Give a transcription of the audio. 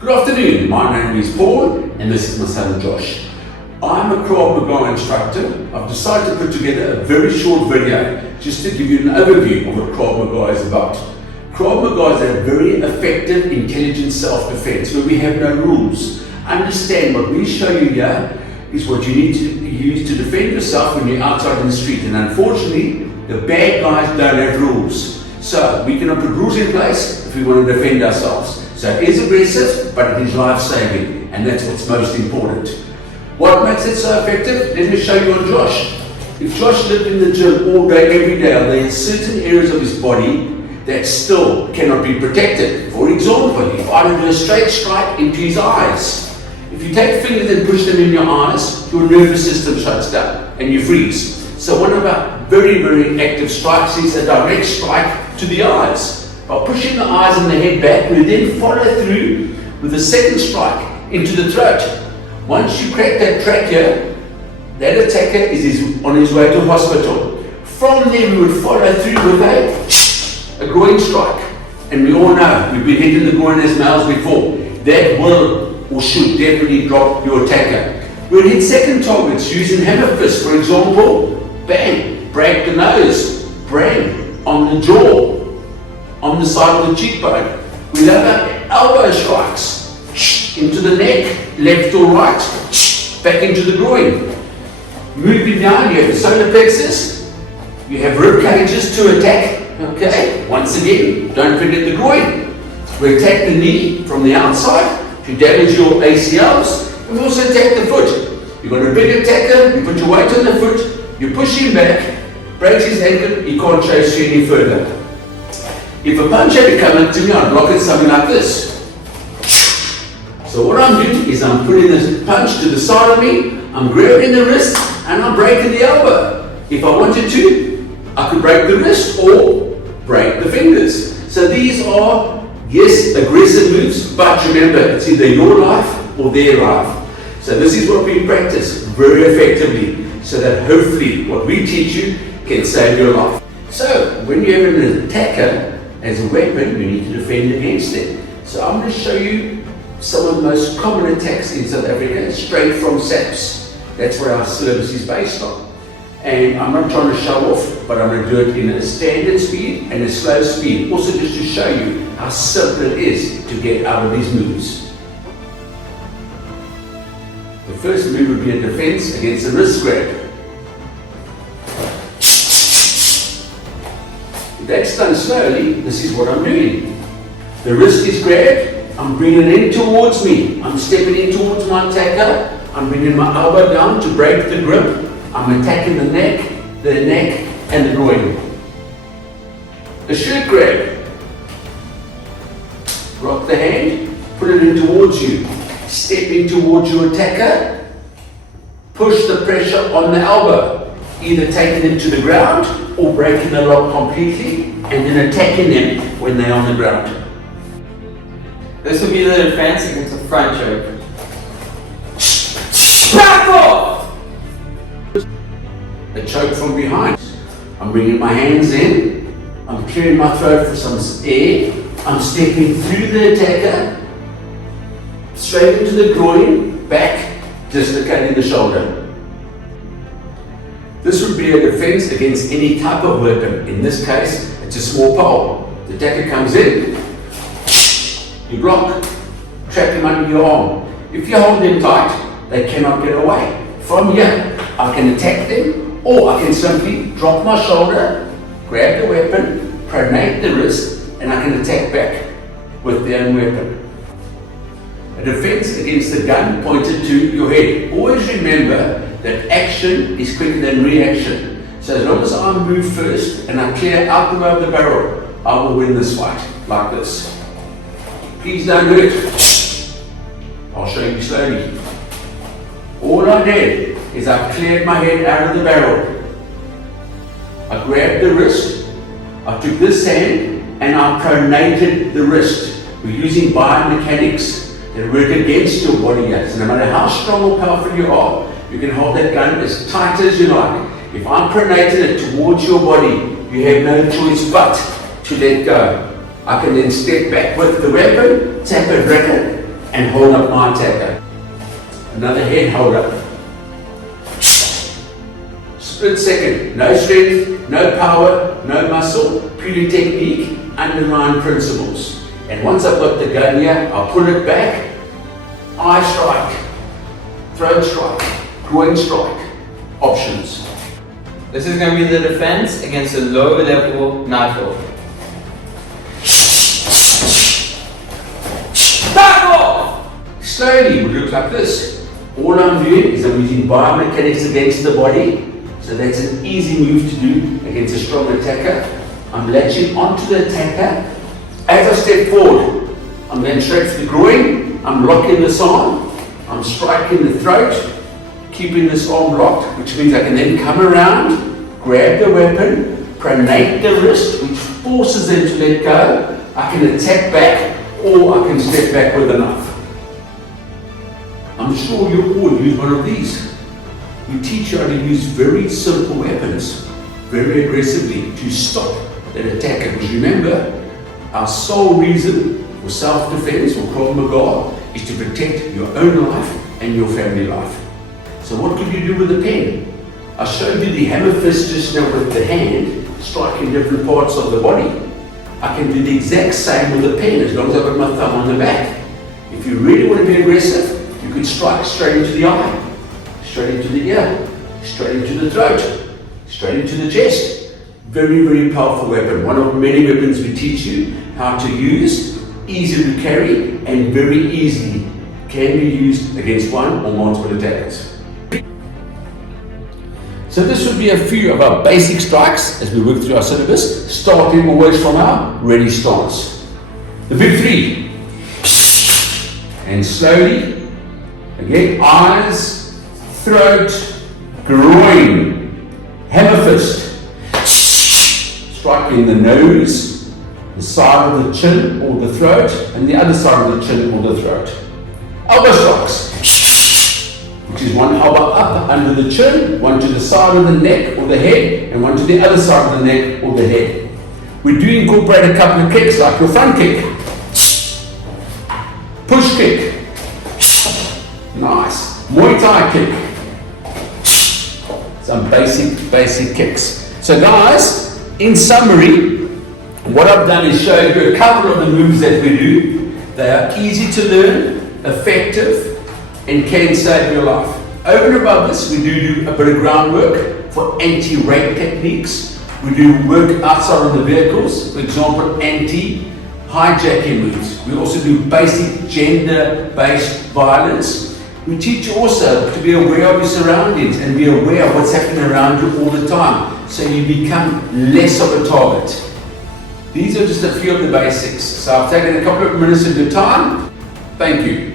Good afternoon, my name is Paul and this is my son Josh. I'm a Krav Maga instructor. I've decided to put together a very short video just to give you an overview of what Krav Maga is about. Krav Maga is a very effective, intelligent self-defense where we have no rules. Understand what we show you here is what you need to use to defend yourself when you're outside in the street, and unfortunately the bad guys don't have rules. So we cannot put rules in place if we want to defend ourselves. So it is aggressive, but it is life-saving, and that's what's most important. What makes it so effective? Let me show you on Josh. If Josh lived in the gym all day, every day, there are certain areas of his body that still cannot be protected. For example, if I do a straight strike into his eyes, if you take fingers and push them in your eyes, your nervous system shuts down and you freeze. So one of our very, very active strikes is a direct strike to the eyes. By pushing the eyes and the head back, we then follow through with a second strike into the throat. Once you crack that trachea, that attacker is on his way to hospital. From there, we would follow through with a groin strike. And we all know, we've been hit in the groin as males before. That will or should definitely drop your attacker. We'll hit second targets using hammer fist, for example. Bang, break the nose, bang, on the jaw, on the side of the cheekbone. We'll have our elbow strikes, into the neck, left or right, back into the groin. Moving down, you have the solar plexus, you have rib cages to attack, okay? Once again, don't forget the groin. We attack the knee from the outside to damage your ACLs, and we also attack the foot. You've got a big attacker, you put your weight on the foot, you push him back, breaks his ankle, he can't chase you any further. If a punch had to come up to me, I'd block it something like this. So what I'm doing is I'm putting this punch to the side of me, I'm grabbing the wrist, and I'm breaking the elbow. If I wanted to, I could break the wrist or break the fingers. So these are, yes, aggressive moves, but remember, it's either your life or their life. So this is what we practice very effectively, so that hopefully what we teach you can save your life. So when you have an attacker as a weapon, you need to defend against it. So I'm going to show you some of the most common attacks in South Africa, straight from SAPS. That's what our service is based on. And I'm not trying to show off, but I'm going to do it in a standard speed and a slow speed, also just to show you how simple it is to get out of these moves. The first move would be a defense against a wrist grab. If that's done slowly, this is what I'm doing. The wrist is grabbed, I'm bringing it in towards me. I'm stepping in towards my attacker, I'm bringing my elbow down to break the grip. I'm attacking the neck and the groin. A shirt grab. Rock the hand, put it in towards you. Step in towards your attacker. Push the pressure on the elbow. Either taking them to the ground or breaking the lock completely and then attacking them when they're on the ground. This would be the defense against a front choke. Back off! A choke from behind. I'm bringing my hands in, I'm clearing my throat for some air, I'm stepping through the attacker, straight into the groin, back, dislocating the shoulder. This would be a defense against any type of weapon. In this case, it's a small pole. The attacker comes in, you block, trap him under your arm. If you hold them tight, they cannot get away. From here, I can attack them, or I can simply drop my shoulder, grab the weapon, pronate the wrist, and I can attack back with the own weapon. A defense against the gun pointed to your head. Always remember that action is quicker than reaction. So as long as I move first and I clear out the way of the barrel, I will win this fight, like this. Please don't hurt. I'll show you slowly. All I did is I cleared my head out of the barrel. I grabbed the wrist, I took this hand and I pronated the wrist. We're using biomechanics that work against your body here. So no matter how strong or powerful you are, you can hold that gun as tight as you like. If I'm pronating it towards your body, you have no choice but to let go. I can then step back with the weapon, tap it, rack it, and hold up my attacker. Another head hold up. Split second, no strength, no power, no muscle, purely technique, underlying principles. And once I've got the gun here, I'll pull it back, eye strike, throat strike, groin strike, options. This is going to be the defense against a lower level knife hold. Back off! Slowly, it would look like this. All I'm doing is I'm using biomechanics against the body, so that's an easy move to do against a strong attacker. I'm latching onto the attacker. As I step forward, I'm going straight to the groin, I'm locking this arm, I'm striking the throat, keeping this arm locked, which means I can then come around, grab the weapon, pronate the wrist, which forces them to let go. I can attack back, or I can step back with a knife. I'm sure you all use one of these. We teach you how to use very simple weapons, very aggressively, to stop that attacker. Because remember, our sole reason for self-defense or Krav Maga is to protect your own life and your family life. So what could you do with a pen? I showed you the hammer fist just now with the hand, striking different parts of the body. I can do the exact same with a pen as long as I've got my thumb on the back. If you really want to be aggressive, you could strike straight into the eye, straight into the ear, straight into the throat, straight into the chest. Very, very powerful weapon. One of many weapons we teach you how to use, easy to carry, and very easily can be used against one or multiple attackers. So this would be a few of our basic strikes as we work through our syllabus, starting always from our ready stance. The big three. And slowly, again, eyes, throat, groin, hammer fist. Striking the nose, the side of the chin or the throat, and the other side of the chin or the throat. Elbow strikes, which is one elbow up under the chin, one to the side of the neck or the head, and one to the other side of the neck or the head. We do incorporate a couple of kicks, like your front kick, push kick, nice, Muay Thai kick, some basic kicks. So guys, in summary, what I've done is show you a couple of the moves that we do. They are easy to learn, effective, and can save your life. Over and above this, we do a bit of groundwork for anti-rape techniques. We do work outside of the vehicles, for example, anti-hijacking moves. We also do basic gender-based violence. We teach you also to be aware of your surroundings and be aware of what's happening around you all the time, so you become less of a target. These are just a few of the basics. So I've taken a couple of minutes of your time. Thank you.